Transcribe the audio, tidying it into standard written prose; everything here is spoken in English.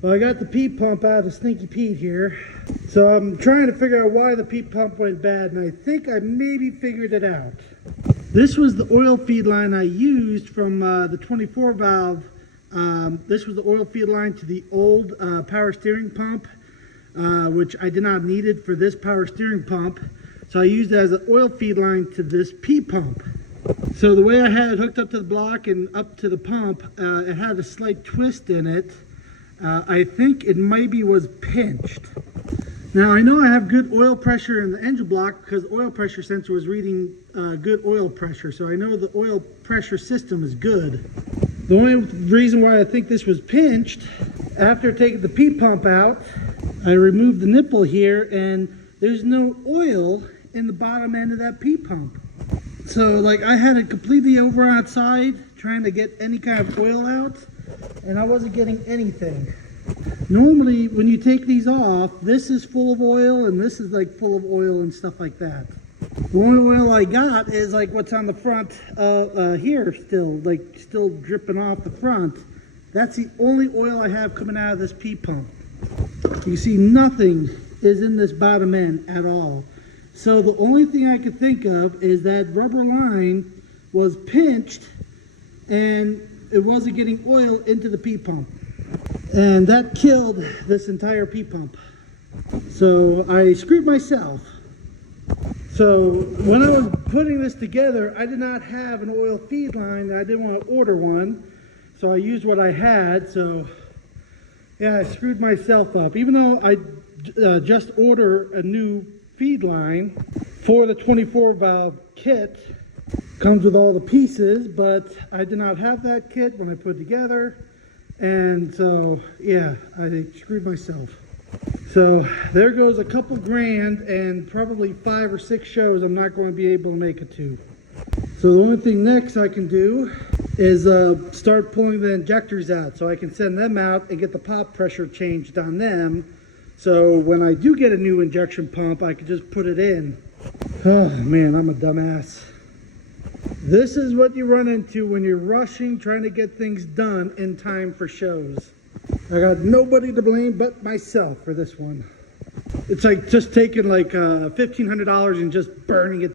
Well, I got the Pete pump out of Stinky Pete here. So I'm trying to figure out why the Pete pump went bad, and I think I maybe figured it out. This was the oil feed line I used from the 24 valve. This was the oil feed line to the old power steering pump, which I did not need it for this power steering pump. So I used it as an oil feed line to this Pete pump. So the way I had it hooked up to the block and up to the pump, it had a slight twist in it. I think it maybe was pinched. Now I know I have good oil pressure in the engine block because the oil pressure sensor was reading good oil pressure, so I know the oil pressure system is good. The only reason why I think this was pinched, after taking the Pete pump out, I removed the nipple here and there's no oil in the bottom end of that Pete pump. So like I had it completely over outside trying to get any kind of oil out, and I wasn't getting anything. Normally when you take these off, this is full of oil and this is like full of oil and stuff like that. The only oil I got is like what's on the front here still dripping off the front. That's the only oil I have coming out of this Pete pump. You see nothing is in this bottom end at all. So the only thing I could think of is that rubber line was pinched and it wasn't getting oil into the Pete pump. And that killed this entire Pete pump. So I screwed myself. So when I was putting this together, I did not have an oil feed line and I didn't want to order one. So I used what I had. So yeah, I screwed myself up. Even though I just ordered a new feed line for the 24 valve kit, comes with all the pieces, but I did not have that kit when I put it together, and so yeah, I screwed myself. So there goes a couple grand and probably 5 or 6 shows I'm not going to be able to make it to. So the only thing next I can do is start pulling the injectors out so I can send them out and get the pop pressure changed on them. So when I do get a new injection pump, I can just put it in. Oh man, I'm a dumbass. This is what you run into when you're rushing, trying to get things done in time for shows. I got nobody to blame but myself for this one. It's like just taking like $1,500 and just burning it.